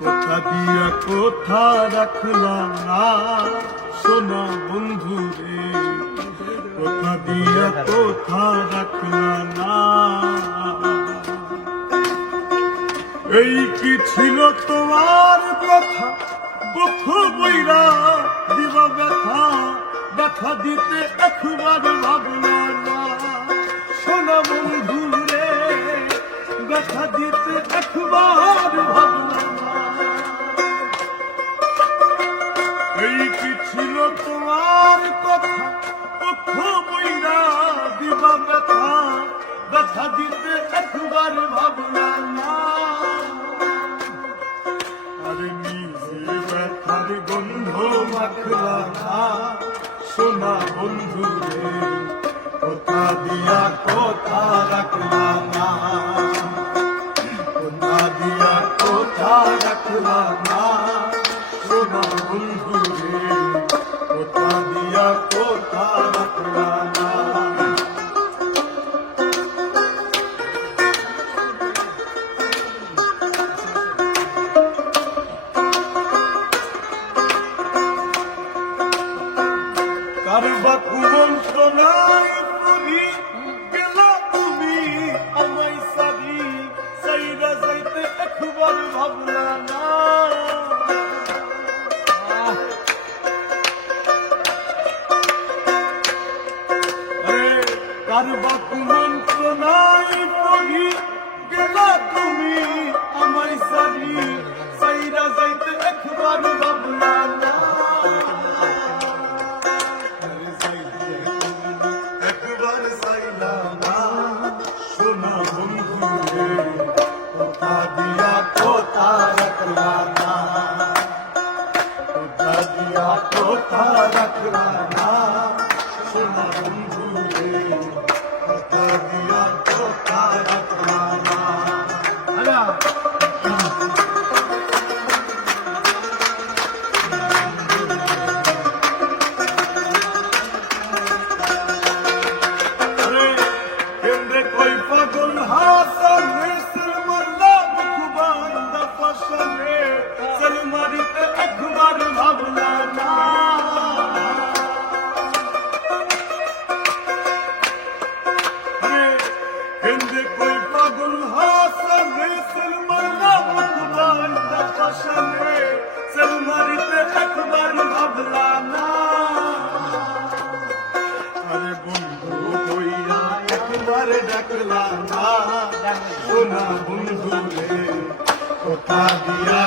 কোথা দিয়া কোথা রাখলাম না, সোনা বন্ধু রে। কোথা দিয়া কোথা রাখলাম না। এই কি ছিল তোমার কথা? দুঃখ বইরা দিবা ব্যথা ব্যথা দিতে একবার ভাবনা না। সোনা বন্ধু রে, ব্যথা দিতে একবার ভাবনা না। মাখলা না সোনা বন্ধু কোথা দিয়া কোথা রাখলা না কোথা দিয়া কোথা রাখলা না সোনা বন্ধু কোথা কারবা কুমন সোনাই করি গেলা তুমি আমায় সারি। সাইরা যাইতে একবার ভাবনা না। একবার চাইলাম না। সোনা বন্ধু কোথা দিয়া কোথা রাখলা না। কোথা দিয়া কোথা রাখলা না। সোনা বন্ধু রে ডাকলা না। সোনা বন্ধু রে কোথা দিয়া